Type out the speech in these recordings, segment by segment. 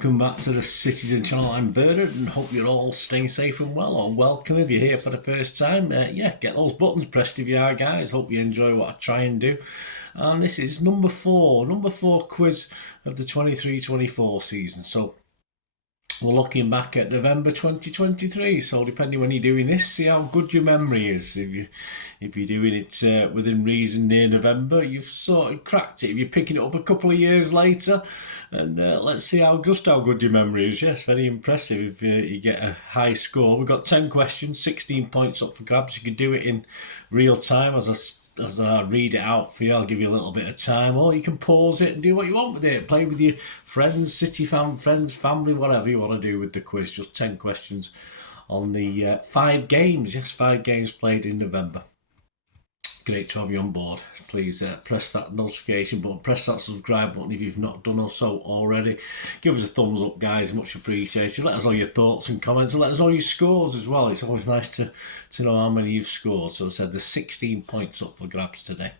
welcome back to the Citizen channel. I'm Bernard and hope you're all staying safe and well, or welcome if you're here for the first time. Get those buttons pressed if you are, guys. Hope you enjoy what I try and do. And this is number four quiz of the 23-24 season. So we're looking back at November 2023. So depending when you're doing this, see how good your memory is. If you're doing it within reason near November, you've sort of cracked it. If you're picking it up a couple of years later, and let's see how good your memory is. Yes, very impressive if you get a high score. We've got 10 questions, 16 points up for grabs. You can do it in real time as I read it out for you. I'll give you a little bit of time, or you can pause it and do what you want with it. Play with your friends, City fan friends, family, whatever you want to do with the quiz. Just 10 questions on the 5 games. Yes, 5 games played in November. Great to have you on board. Please press that notification button, press that subscribe button if you've not done so already. Give us a thumbs up, guys, much appreciated. Let us know your thoughts and comments, and let us know your scores as well. It's always nice to know how many you've scored. So I said there's 16 points up for grabs today.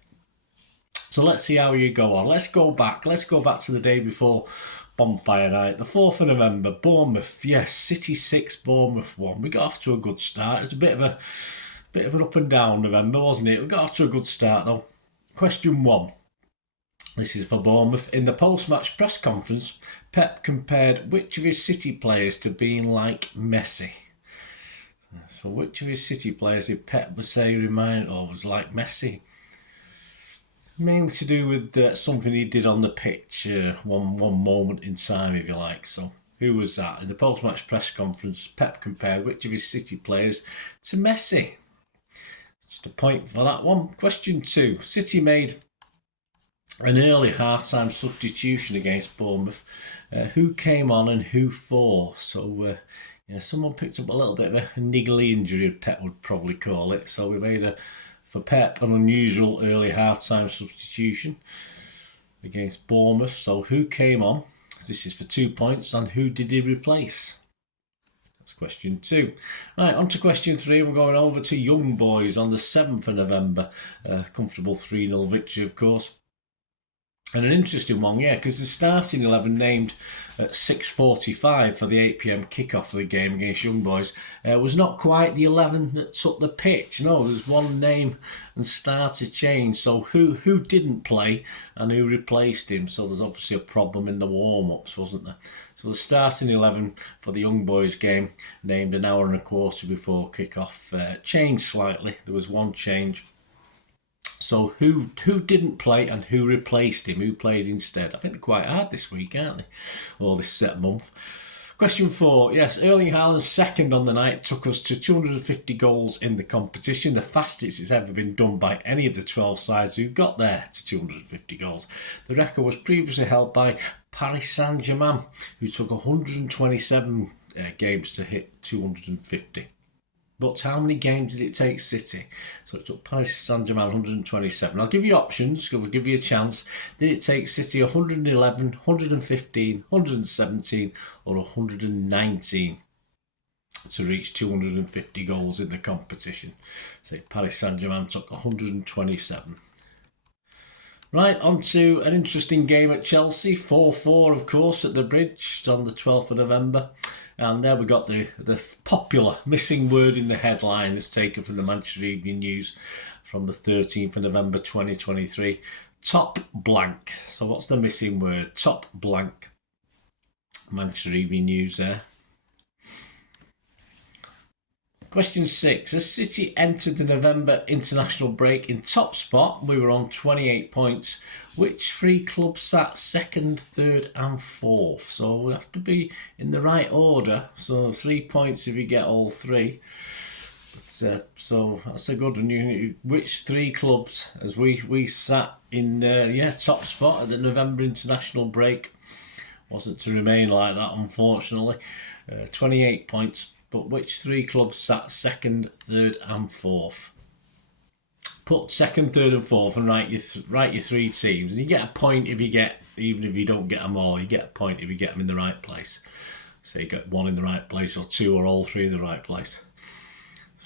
So let's see how you go on. Let's go back to the day before Bonfire Night, the 4th of November. Bournemouth, yes, City 6, Bournemouth 1. We got off to a good start. It's a bit of an up and down November, wasn't it? We got off to a good start though. Question 1. This is for Bournemouth. In the post-match press conference, Pep compared which of his City players to being like Messi? So which of his City players did Pep was like Messi? Mainly to do with something he did on the pitch, one moment in time, if you like. So who was that? In the post-match press conference, Pep compared which of his City players to Messi? Just a point for that one. Question 2. City made an early half-time substitution against Bournemouth. Who came on and who for? So, someone picked up a little bit of a niggly injury, Pep would probably call it. So we made for Pep an unusual early half-time substitution against Bournemouth. So who came on? This is for 2 points. And who did he replace? Question 2. Right, on to question 3. We're going over to Young Boys on the 7th of November. Comfortable 3-0 victory, of course. And an interesting one, because the starting 11 named at 6:45 for the 8 p.m. kickoff of the game against Young Boys was not quite the 11 that took the pitch. No, there's one name and starter change. So who didn't play and who replaced him? So there's obviously a problem in the warm-ups, wasn't there? So the starting 11 for the Young Boys game, named an hour and a quarter before kickoff, changed slightly. There was one change. So who didn't play and who replaced him? Who played instead? I think they're quite hard this week, aren't they? Or this month. Question 4. Yes, Erling Haaland's second on the night took us to 250 goals in the competition, the fastest it's ever been done by any of the 12 sides who got there to 250 goals. The record was previously held by Paris Saint-Germain, who took 127 games to hit 250. But how many games did it take City? So it took Paris Saint-Germain 127. I'll give you options. I'll give you a chance. Did it take City 111, 115, 117 or 119 to reach 250 goals in the competition? Say Paris Saint-Germain took 127. Right, on to an interesting game at Chelsea. 4-4, of course, at the Bridge on the 12th of November. And there we got the popular missing word in the headline that's taken from the Manchester Evening News from the 13th of November 2023. Top blank. So what's the missing word? Top blank. Manchester Evening News there. Question 6. As City entered the November international break in top spot, we were on 28 points. Which 3 clubs sat 2nd, 3rd and 4th? So we have to be in the right order. So 3 points if you get all 3. But, so that's a good one. Which 3 clubs, as we sat in top spot at the November international break. Wasn't to remain like that, unfortunately. 28 points. But which 3 clubs sat 2nd, 3rd and 4th? Put 2nd, 3rd and 4th and write your 3 teams. And you get a point if you get, even if you don't get them all, you get a point if you get them in the right place. So you get 1 in the right place or 2 or all 3 in the right place.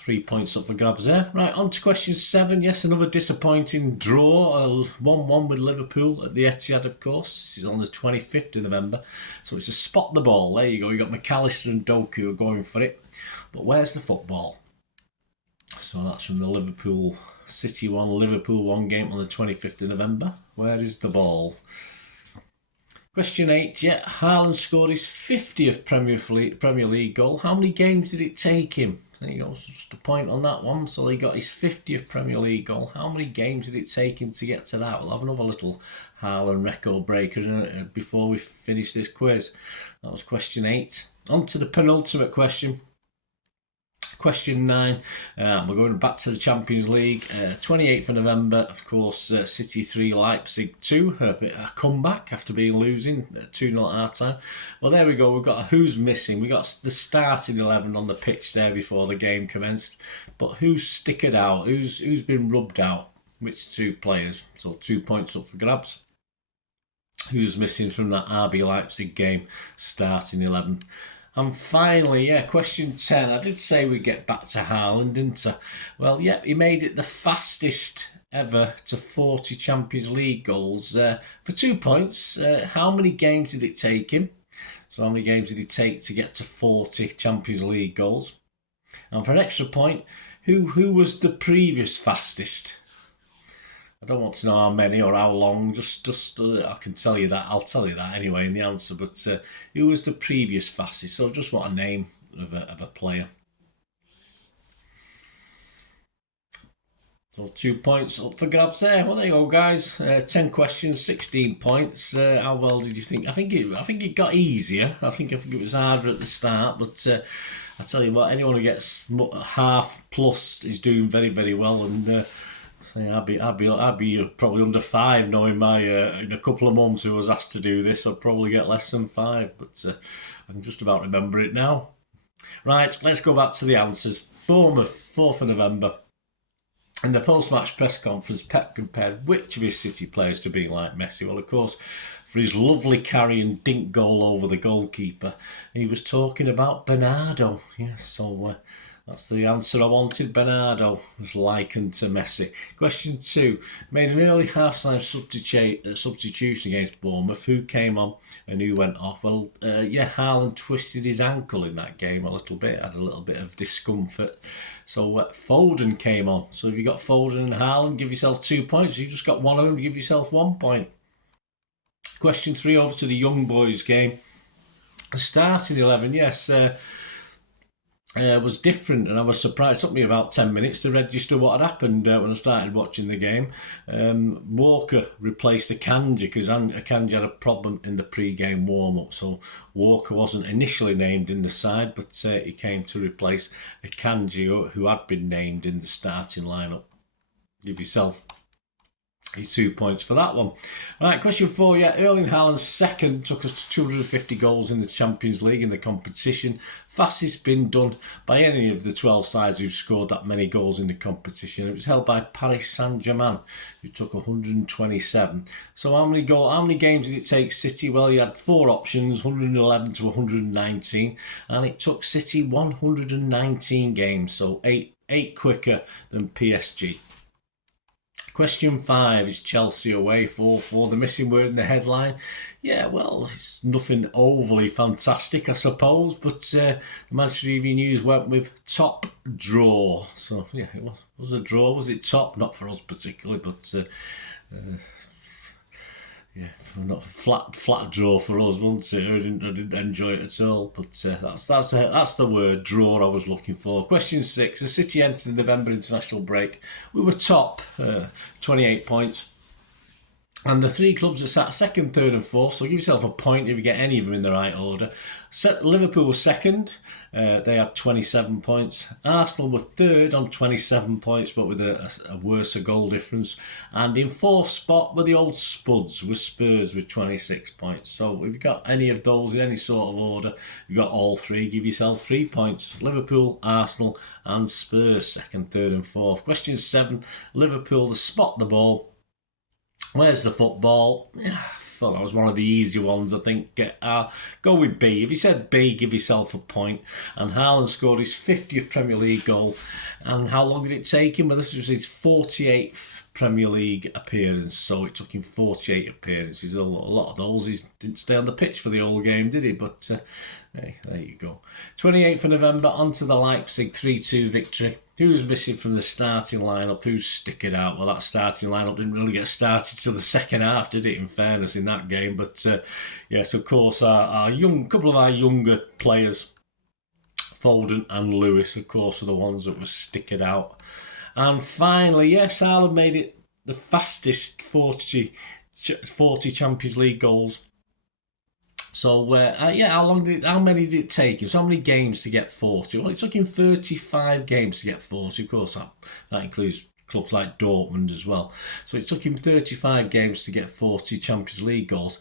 3 points up for grabs there. Right, on to question 7. Yes, another disappointing draw. 1-1 with Liverpool at the Etihad, of course. This is on the 25th of November. So it's a spot the ball. There you go. You got McAllister and Doku are going for it. But where's the football? So that's from the Liverpool City 1, Liverpool 1 game on the 25th of November. Where is the ball? Question 8, yeah, Haaland scored his 50th Premier League goal. How many games did it take him? There you go, just a point on that one. So he got his 50th Premier League goal. How many games did it take him to get to that? We'll have another little Haaland record breaker before we finish this quiz. That was question 8. On to the penultimate question. Question 9, we're going back to the Champions League. 28th of November, of course, City 3, Leipzig 2. A comeback after being losing 2-0 at half time. Well, there we go. We've got who's missing. We got the starting 11 on the pitch there before the game commenced. But who's stickered out? Who's been rubbed out? Which 2 players? So 2 points up for grabs. Who's missing from that RB Leipzig game? Starting 11. And finally, yeah, question 10. I did say we'd get back to Haaland, didn't I? Well, yeah, he made it the fastest ever to 40 Champions League goals. For 2 points, how many games did it take him? So how many games did he take to get to 40 Champions League goals? And for an extra point, who was the previous fastest? I don't want to know how many or how long, just I can tell you that. I'll tell you that anyway in the answer. But who was the previous fastest? So just want a name of a player. So 2 points up for grabs there. Well, there you go, guys. 10 questions, 16 points. How well did you think? I think it got easier. I think it was harder at the start, but I tell you what, anyone who gets half plus is doing very, very well. And I'd be probably under 5 knowing my in a couple of months who was asked to do this. I'd probably get less than 5, but I can just about remember it now. Right, let's go back to the answers. Bournemouth, 4th of November. In the post-match press conference, Pep compared which of his City players to being like Messi? Well, of course, for his lovely carry and dink goal over the goalkeeper, he was talking about Bernardo. Yes, so that's the answer I wanted. Bernardo was likened to Messi. Question 2. Made an early half-time substitution against Bournemouth. Who came on and who went off? Well, Haaland twisted his ankle in that game a little bit. Had a little bit of discomfort. So Foden came on. So if you got Foden and Haaland, give yourself 2 points. You just got one of them, give yourself 1 point. Question 3, over to the young boys game. Starting 11, yes. Was different, and I was surprised. It took me about 10 minutes to register what had happened when I started watching the game. Walker replaced Akanji because Akanji had a problem in the pre-game warm-up, so Walker wasn't initially named in the side, but he came to replace Akanji, who had been named in the starting lineup. Give yourself his 2 points for that one. Right, question 4. Yeah, Erling Haaland's second took us to 250 goals in the Champions League in the competition. Fastest been done by any of the 12 sides who've scored that many goals in the competition. It was held by Paris Saint-Germain, who took 127. So how many games did it take City? Well, you had 4 options, 111 to 119, and it took City 119 games, so eight quicker than PSG. Question 5 is Chelsea away 4-4. The missing word in the headline. Yeah, well, it's nothing overly fantastic, I suppose, but the Manchester Evening News went with top draw. So, yeah, it was a draw. Was it top? Not for us particularly, but yeah, not flat draw for us, wasn't it? I didn't enjoy it at all. But that's the word draw I was looking for. Question 6: the City entered the November international break. We were top, 28 points. And the 3 clubs that sat second, third and fourth, so give yourself a point if you get any of them in the right order. Liverpool was second, they had 27 points. Arsenal were third on 27 points, but with a worse goal difference. And in fourth spot were the old Spuds, with Spurs with 26 points. So if you've got any of those in any sort of order, you've got all 3, give yourself 3 points. Liverpool, Arsenal and Spurs, second, third and fourth. Question 7, Liverpool to spot the ball. Where's the football? Well, that was one of the easier ones, I think. Go with B. If you said B, give yourself a point. And Haaland scored his 50th Premier League goal. And how long did it take him? Well, this was his 48th Premier League appearance, so it took him 48 appearances. A lot of those. He didn't stay on the pitch for the whole game, did he? But hey, there you go. 28th of November, on to the Leipzig 3-2 victory. Who's missing from the starting lineup? Who's sticking out? Well, that starting lineup didn't really get started till the second half, did it? In fairness, in that game, but yes, of course, our couple of our younger players, Foden and Lewis, of course, are the ones that were sticking out. And finally, yes, Haaland made it the fastest 40 Champions League goals. So, how many did it take him? So how many games to get 40? Well, it took him 35 games to get 40. Of course, that includes clubs like Dortmund as well. So it took him 35 games to get 40 Champions League goals.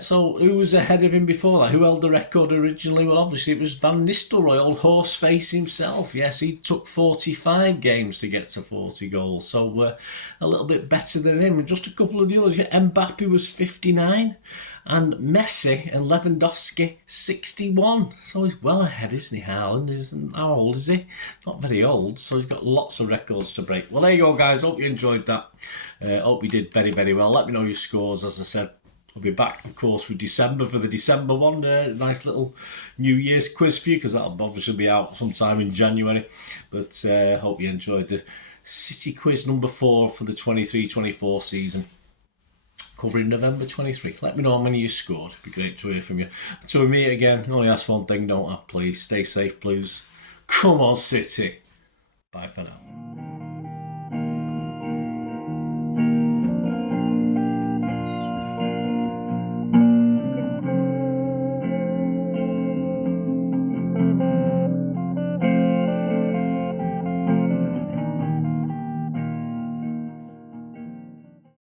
So who was ahead of him before that? Who held the record originally? Well, obviously it was Van Nistelrooy, old horseface himself. Yes, he took 45 games to get to 40 goals. So a little bit better than him. And just a couple of the others. Mbappe was 59. And Messi and Lewandowski, 61. So he's well ahead, isn't he, Haaland? How old is he? Not very old, so he's got lots of records to break. Well, there you go, guys. Hope you enjoyed that. Hope you did very, very well. Let me know your scores, as I said. I'll be back, of course, with December for the December one. Nice little New Year's quiz for you, because that'll obviously be out sometime in January. But hope you enjoyed the City quiz number 4 for the 23-24 season, covering November 23. Let me know how many you scored. It'd be great to hear from you. Until we meet again, only ask one thing, don't I? Please stay safe, please. Come on, City. Bye for now.